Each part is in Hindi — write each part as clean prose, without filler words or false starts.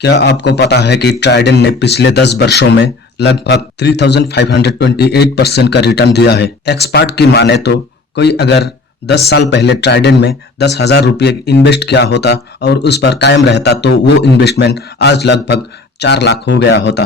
क्या आपको पता है कि ट्राइडेंट ने पिछले 10 वर्षों में लगभग 3528% का रिटर्न दिया है। एक्सपर्ट की माने तो कोई अगर 10 साल पहले ट्राइडेंट में 10,000 रुपये इन्वेस्ट किया होता और उस पर कायम रहता तो वो इन्वेस्टमेंट आज लगभग 4 लाख हो गया होता।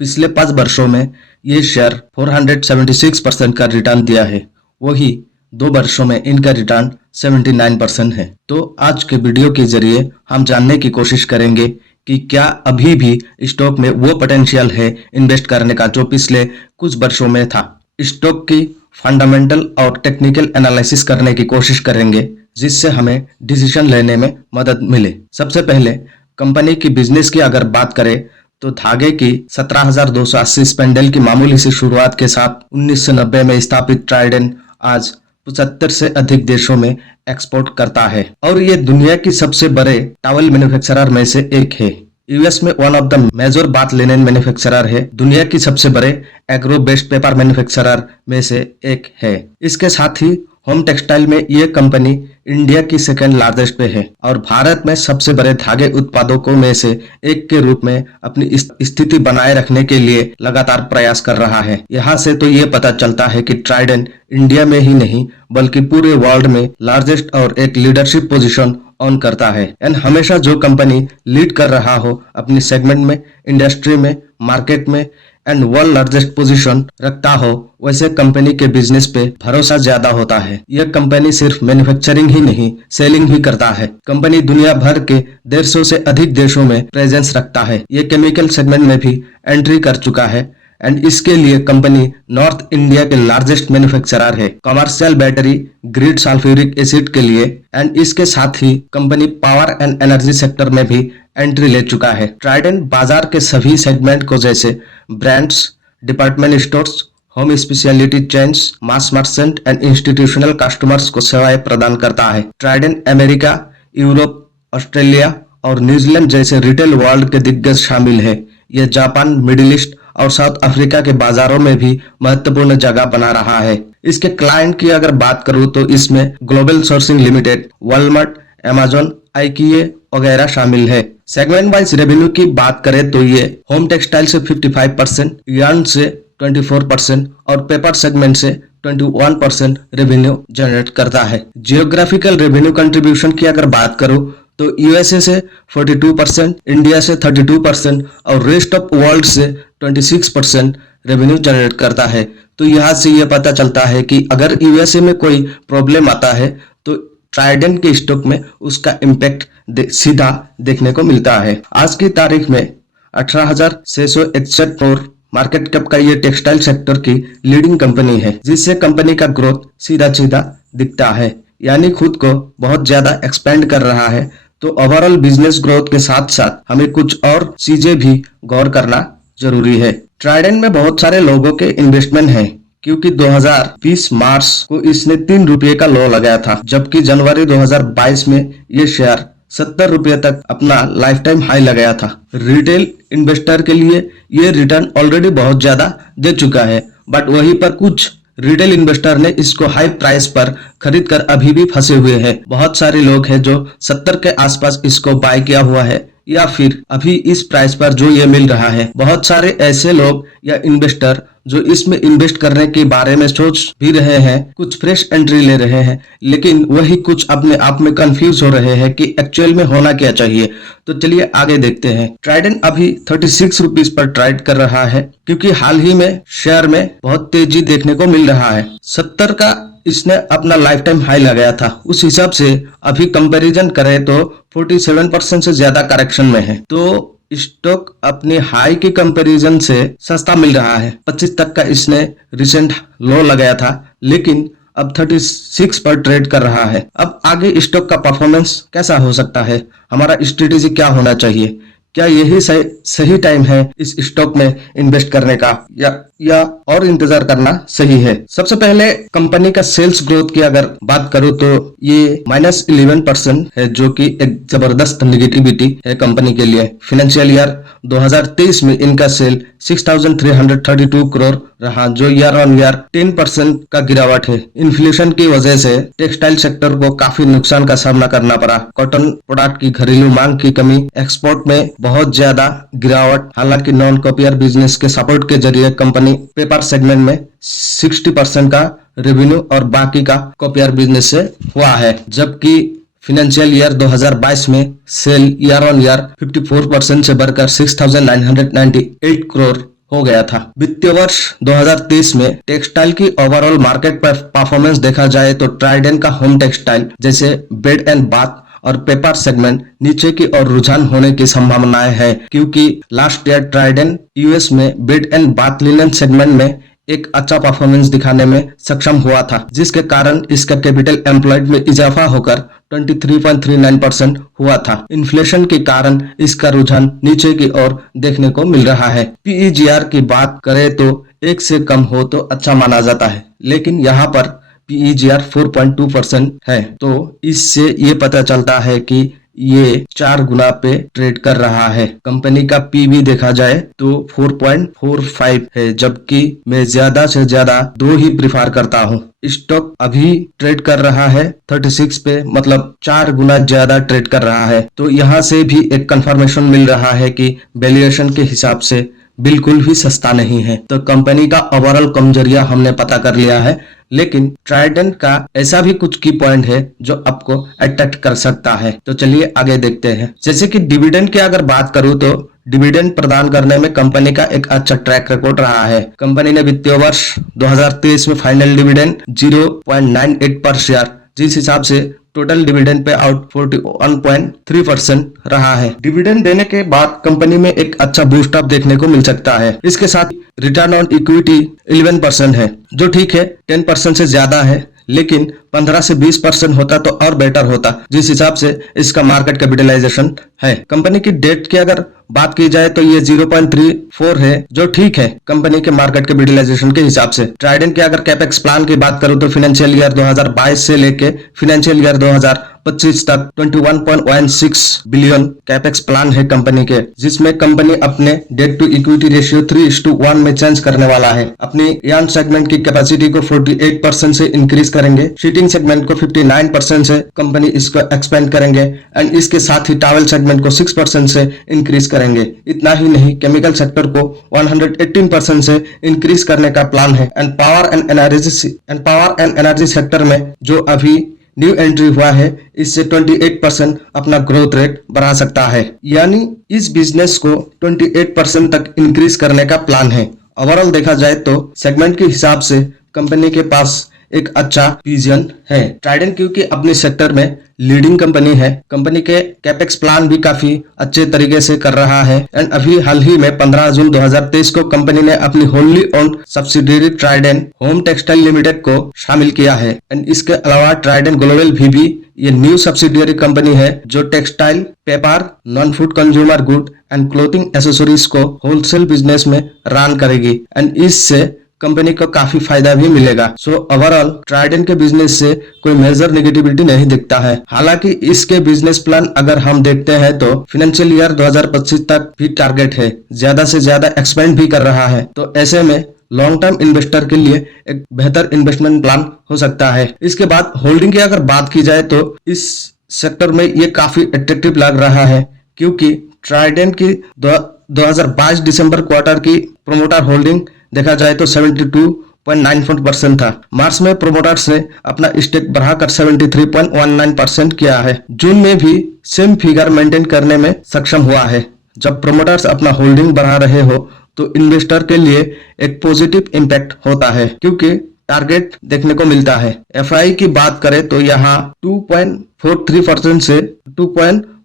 पिछले 5 वर्षों में ये शेयर 476% का रिटर्न दिया है। वही 2 वर्षों में इनका रिटर्न 79% है। तो आज के वीडियो के जरिए हम जानने की कोशिश करेंगे कि क्या अभी भी स्टॉक में वो पोटेंशियल है इन्वेस्ट करने का जो पिछले कुछ वर्षों में था। स्टॉक की फंडामेंटल और टेक्निकल एनालिसिस करने की कोशिश करेंगे जिससे हमें डिसीजन लेने में मदद मिले। सबसे पहले कंपनी की बिजनेस की अगर बात करें तो धागे की 17,280 स्पेंडल की मामूली सी शुरुआत के साथ 1990 में स्थापित ट्राइडेंट आज 75 से अधिक देशों में एक्सपोर्ट करता है और ये दुनिया की सबसे बड़े टॉवल मैन्युफैक्चरर में से एक है। यूएस में one of the major bath linen manufacturer है। दुनिया की सबसे बड़े एग्रो बेस्ड पेपर मैन्युफैक्चरर में से एक है। इसके साथ ही होम टेक्सटाइल में ये कंपनी इंडिया की सेकेंड लार्जेस्ट पे है और भारत में सबसे बड़े धागे उत्पादकों में से एक के रूप में अपनी स्थिति बनाए रखने के लिए लगातार प्रयास कर रहा है। यहाँ से तो ये पता चलता है कि ट्राइडेंट इंडिया में ही नहीं बल्कि पूरे वर्ल्ड में लार्जेस्ट और एक लीडरशिप पोजीशन ऑन करता है। एंड हमेशा जो कंपनी लीड कर रहा हो अपनी सेगमेंट में, इंडस्ट्री में, मार्केट में एंड वर्ल्ड लार्जेस्ट पोजीशन रखता हो वैसे कंपनी के बिजनेस पे भरोसा ज्यादा होता है। यह कंपनी सिर्फ मैन्युफैक्चरिंग ही नहीं सेलिंग भी करता है। कंपनी दुनिया भर के 150 से अधिक देशों में प्रेजेंस रखता है। ये केमिकल सेगमेंट में भी एंट्री कर चुका है एंड इसके लिए कंपनी नॉर्थ इंडिया के लार्जेस्ट मैन्युफैक्चरर है commercial battery grid sulphuric acid के लिए। एंड इसके साथ ही company power and energy sector में भी एंट्री ले चुका है। ट्राइडेंट बाजार के सभी सेगमेंट को जैसे brands, department stores, home speciality chains, mass merchant and institutional customers को सेवाएं प्रदान करता है। ट्राइडेंट अमेरिका, यूरोप, ऑस्ट्रेलिया और न्यूजीलैंड जैसे रिटेल वर्ल्ड के दिग्गज शामिल है। यह जापान, मिडिल ईस्ट और साउथ अफ्रीका के बाजारों में भी महत्वपूर्ण जगह बना रहा है। इसके क्लाइंट की अगर बात करूं तो इसमें global sourcing limited, Walmart, Amazon, IKEA वगैरह शामिल है। सेगमेंट वाइज रेवेन्यू की बात करें तो ये होम टेक्सटाइल से 55%, yarn से 24% और पेपर सेगमेंट से 21% रेवेन्यू जनरेट करता है। जियोग्राफिकल रेवेन्यू कंट्रीब्यूशन की अगर बात करूं तो यूएसए से 42%, इंडिया से 32% और रेस्ट ऑफ वर्ल्ड से 26% रेवेन्यू जनरेट करता है। तो यहाँ से ये पता चलता है कि अगर यूएसए में कोई प्रॉब्लम आता है तो ट्राइडेंट के स्टॉक में उसका इम्पैक्ट सीधा देखने को मिलता है। आज की तारीख में 18,661 करोड़ मार्केट कैप का ये टेक्सटाइल सेक्टर की लीडिंग कंपनी है जिससे कंपनी का ग्रोथ सीधा सीधा दिखता है, यानी खुद को बहुत ज्यादा एक्सपेंड कर रहा है। तो ओवरऑल बिजनेस ग्रोथ के साथ साथ हमें कुछ और चीजें भी गौर करना जरूरी है। ट्राइडेंट में बहुत सारे लोगों के इन्वेस्टमेंट हैं क्योंकि 2020 मार्च को इसने 3 रुपये का लो लगाया था, जबकि जनवरी 2022 में ये शेयर 70 रुपये तक अपना लाइफ टाइम हाई लगाया था। रिटेल इन्वेस्टर के लिए ये रिटर्न ऑलरेडी बहुत ज्यादा दे चुका है, बट वहीं पर कुछ रिटेल इन्वेस्टर ने इसको हाई प्राइस पर खरीद कर अभी भी फंसे हुए हैं। बहुत सारे लोग हैं जो 70 के आसपास इसको बाय किया हुआ है या फिर अभी इस प्राइस पर जो ये मिल रहा है। बहुत सारे ऐसे लोग या इन्वेस्टर जो इसमें इन्वेस्ट करने के बारे में सोच भी रहे हैं, कुछ फ्रेश एंट्री ले रहे हैं, लेकिन वही कुछ अपने आप में कंफ्यूज हो रहे हैं कि एक्चुअल में होना क्या चाहिए। तो चलिए आगे देखते हैं। ट्राइडेंट अभी 36 रुपीज पर ट्रेड कर रहा है क्योंकि हाल ही में शेयर में बहुत तेजी देखने को मिल रहा है। 70 का इसने अपना लाइफ टाइम हाई लगाया था, उस हिसाब से अभी कंपैरिजन करें तो 47% से ज्यादा करेक्शन में है। तो स्टॉक अपनी हाई के कंपैरिजन से सस्ता मिल रहा है। 25 तक का इसने रिसेंट लो लगाया था लेकिन अब 36 पर ट्रेड कर रहा है। अब आगे स्टॉक का परफॉर्मेंस कैसा हो सकता है, हमारा स्ट्रेटेजी क्या होना चाहिए, क्या यही सही टाइम है इस स्टॉक में इन्वेस्ट करने का, या या और इंतजार करना सही है। सबसे पहले कंपनी का सेल्स ग्रोथ की अगर बात करूं तो ये -11% है, जो कि एक जबरदस्त नेगेटिविटी है कंपनी के लिए। फाइनेंशियल ईयर 2023 में इनका सेल 6,332 करोड़ रहा, जो ईयर ऑन ईयर 10% का गिरावट है। इन्फ्लेशन की वजह से टेक्सटाइल सेक्टर को काफी नुकसान का सामना करना पड़ा। कॉटन प्रोडक्ट की घरेलू मांग की कमी, एक्सपोर्ट में बहुत ज्यादा गिरावट। हालांकि नॉन कॉपियर बिजनेस के सपोर्ट के जरिए कंपनी पेपर सेगमेंट में 60% का रेवेन्यू और बाकी का कॉपियर बिजनेस से हुआ है, जबकि फाइनेंशियल ईयर 2022 में सेल ईयर ऑन ईयर 54% से बढ़कर 6,998 करोड़ हो गया था। वित्तीय वर्ष 2023 में टेक्सटाइल की ओवरऑल मार्केट परफॉर्मेंस देखा जाए तो ट्राइडेंट का होम टेक्सटाइल जैसे बेड एंड बाथ और पेपर सेगमेंट नीचे की ओर रुझान होने की संभावनाएं है, क्योंकि लास्ट ईयर ट्राइडेंट यूएस में bed and bath linen segment में एक अच्छा परफॉर्मेंस दिखाने में सक्षम हुआ था, जिसके कारण इसका कैपिटल एम्प्लॉयड में इजाफा होकर 23.39% हुआ था। इन्फ्लेशन के कारण इसका रुझान नीचे की ओर देखने को मिल रहा है। पीईजीआर की बात करें तो 1 से कम हो तो अच्छा माना जाता है, लेकिन यहाँ पर पीईजीआर 4.2% है, तो इससे ये पता चलता है कि ये 4 गुना पे ट्रेड कर रहा है। कंपनी का पीबी देखा जाए तो 4.45 है, जबकि मैं ज्यादा से ज्यादा 2 ही प्रिफर करता हूँ। स्टॉक अभी ट्रेड कर रहा है 36 पे, मतलब 4 गुना ज्यादा ट्रेड कर रहा है। तो यहाँ से भी एक कंफर्मेशन मिल रहा है कि वैल्यूएशन के हिसाब से बिल्कुल भी सस्ता नहीं है। तो कंपनी का ओवरऑल कमजोरियां हमने पता कर लिया है, लेकिन ट्राइडेंट का ऐसा भी कुछ की पॉइंट है जो आपको अट्रैक्ट कर सकता है। तो चलिए आगे देखते हैं। जैसे कि डिविडेंड की अगर बात करूं तो डिविडेंड प्रदान करने में कंपनी का एक अच्छा ट्रैक रिकॉर्ड रहा है। कंपनी ने वित्तीय वर्ष 2023 में फाइनल डिविडेंड 0.98 पर शेयर, जिस हिसाब से टोटल डिविडेंड पे आउट 41.3% रहा है। डिविडेंड देने के बाद कंपनी में एक अच्छा बूस्ट अप देखने को मिल सकता है। इसके साथ रिटर्न ऑन इक्विटी 11% है, जो ठीक है, 10% से ज्यादा है, लेकिन 15 से 20% होता तो और बेटर होता, जिस हिसाब से इसका मार्केट कैपिटलाइजेशन है। कंपनी की डेट की अगर बात की जाए तो ये 0.34 है, जो ठीक है कंपनी के मार्केट कैपिटलाइजेशन के हिसाब से। ट्राइडेंट के अगर कैपेक्स प्लान की बात करूं तो फाइनेंशियल ईयर 2022 से लेके फाइनेंशियल ईयर 2025 तक 21.16 बिलियन कैपेक्स प्लान है कंपनी के, जिसमें कंपनी अपने डेट टू इक्विटी रेशियो 3:1 में चेंज करने वाला है। अपनी यार्न सेगमेंट की कैपेसिटी को 48% से इंक्रीज करेंगे, शीटिंग सेगमेंट को 59% से कंपनी इसको एक्सपेंड करेंगे, एंड इसके साथ ही टॉवल सेगमेंट को 6% से इंक्रीज करेंगे। इतना ही नहीं, केमिकल सेक्टर को 118% से इंक्रीज करने का प्लान है। And power and energy sector में जो अभी न्यू एंट्री हुआ है, इससे 28% अपना ग्रोथ रेट बढ़ा सकता है, यानी इस बिजनेस को 28% तक इंक्रीज करने का प्लान है। ओवरऑल देखा जाए तो सेगमेंट के हिसाब से कंपनी के पास एक अच्छा विजन है। ट्राइडेंट क्योंकि अपने सेक्टर में लीडिंग कंपनी है, कंपनी के कैपेक्स प्लान भी काफी अच्छे तरीके से कर रहा है। एंड अभी हाल ही में 15 जून 2023 को कंपनी ने अपनी होनली owned subsidiary Trident home textile limited को शामिल किया है। एंड इसके अलावा ट्राइडेंट ग्लोबल भी ये न्यू सब्सिडियरी कंपनी है जो textile, paper, non food consumer good and clothing accessories को होलसेल बिजनेस में रन करेगी, एंड इससे कंपनी को काफी फायदा भी मिलेगा। सो ओवरऑल ट्राइडेंट के बिजनेस से कोई मेजर नेगेटिविटी नहीं दिखता है। हालांकि इसके बिजनेस प्लान अगर हम देखते हैं तो फाइनेंशियल ईयर 2025 तक भी टारगेट है, ज्यादा से ज्यादा एक्सपेंड भी कर रहा है। तो ऐसे में लॉन्ग टर्म इन्वेस्टर के लिए एक बेहतर इन्वेस्टमेंट प्लान हो सकता है। इसके बाद होल्डिंग की अगर बात की जाए तो इस सेक्टर में ये काफी अट्रैक्टिव लग रहा है, क्योंकि ट्राइडेंट की 2022 दिसंबर क्वार्टर की प्रोमोटर होल्डिंग देखा जाए तो 72.94% था। मार्च में प्रोमोटर्स ने अपना स्टेक बढ़ाकर 73.19% किया है। जून में भी सेम फिगर मेंटेन करने में सक्षम हुआ है। जब प्रोमोटर्स अपना होल्डिंग बढ़ा रहे हो तो इन्वेस्टर के लिए एक पॉजिटिव इम्पैक्ट होता है, क्योंकि टारगेट देखने को मिलता है। एफआई की बात करें तो यहाँ 2.43% से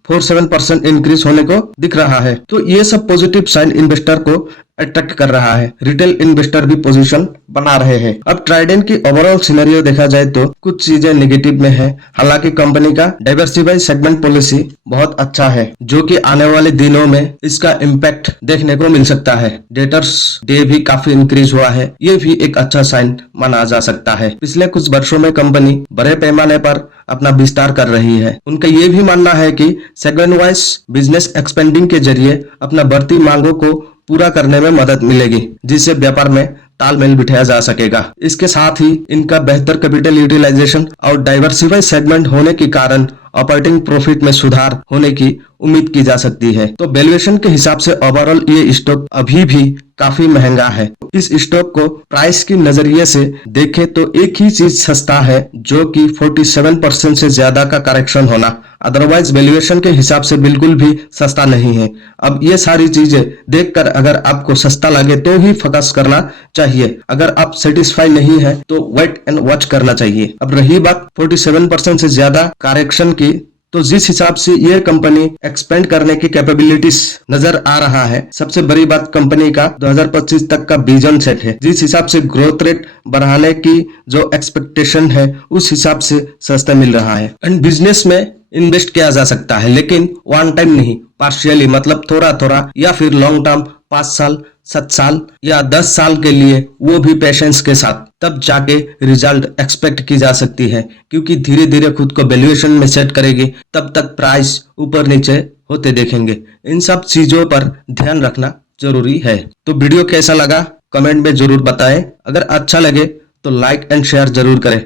47% इंक्रीज होने को दिख रहा है। तो ये सब पॉजिटिव साइन इन्वेस्टर को अट्रैक्ट कर रहा है। रिटेल इन्वेस्टर भी पोजीशन बना रहे हैं। अब ट्राइडेंट की ओवरऑल सिनेरियो देखा जाए तो कुछ चीजें नेगेटिव में है। हालांकि कंपनी का डाइवर्सिफाई सेगमेंट पॉलिसी बहुत अच्छा है, जो कि आने वाले दिनों में इसका इम्पैक्ट देखने को मिल सकता है। डेटर्स डे भी काफी इंक्रीज हुआ है, ये भी एक अच्छा साइन माना जा सकता है। पिछले कुछ वर्षों में कंपनी बड़े पैमाने पर अपना विस्तार कर रही है। उनका ये भी मानना है कि सेगमेंट वाइज बिजनेस एक्सपेंडिंग के जरिए अपना बढ़ती मांगों को पूरा करने में मदद मिलेगी, जिससे व्यापार में तालमेल बिठाया जा सकेगा। इसके साथ ही इनका बेहतर कैपिटल यूटिलाइजेशन और डाइवर्सिफाई सेगमेंट होने के कारण ऑपरेटिंग प्रॉफिट में सुधार होने की उम्मीद की जा सकती है। तो वैल्यूएशन के हिसाब से ओवरऑल ये स्टॉक अभी भी काफी महंगा है। इस स्टॉक को प्राइस की नजरिए से देखें तो एक ही चीज सस्ता है, जो कि 47% से ज्यादा का करेक्शन होना। अदरवाइज वैल्यूएशन के हिसाब से बिल्कुल भी सस्ता नहीं है। अब ये सारी चीजें देखकर अगर आपको सस्ता लगे तो ही फोकस करना चाहिए। अगर आप सेटिस्फाई नहीं है तो वेट एंड वॉच करना चाहिए। अब रही बात 47% से ज्यादा करेक्शन की, तो जिस हिसाब से ये कंपनी एक्सपेंड करने की कैपेबिलिटीज नजर आ रहा है, सबसे बड़ी बात कंपनी का 2025 तक का विजन सेट है। जिस हिसाब से ग्रोथ रेट बढ़ाने की जो एक्सपेक्टेशन है, उस हिसाब से सस्ता मिल रहा है। एंड बिजनेस में इन्वेस्ट किया जा सकता है, लेकिन वन टाइम नहीं, पार्शियली, मतलब थोड़ा थोड़ा, या फिर लॉन्ग टर्म 5 साल 7 साल या 10 साल के लिए, वो भी पेशेंस के साथ, तब जाके रिजल्ट एक्सपेक्ट की जा सकती है। क्योंकि धीरे धीरे खुद को वैल्यूएशन में सेट करेगी, तब तक प्राइस ऊपर नीचे होते देखेंगे। इन सब चीजों पर ध्यान रखना जरूरी है। तो वीडियो कैसा लगा कमेंट में जरूर बताएं। अगर अच्छा लगे तो लाइक एंड शेयर जरूर करें,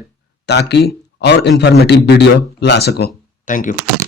ताकि और इंफॉर्मेटिव वीडियो ला सकूं। Thank you.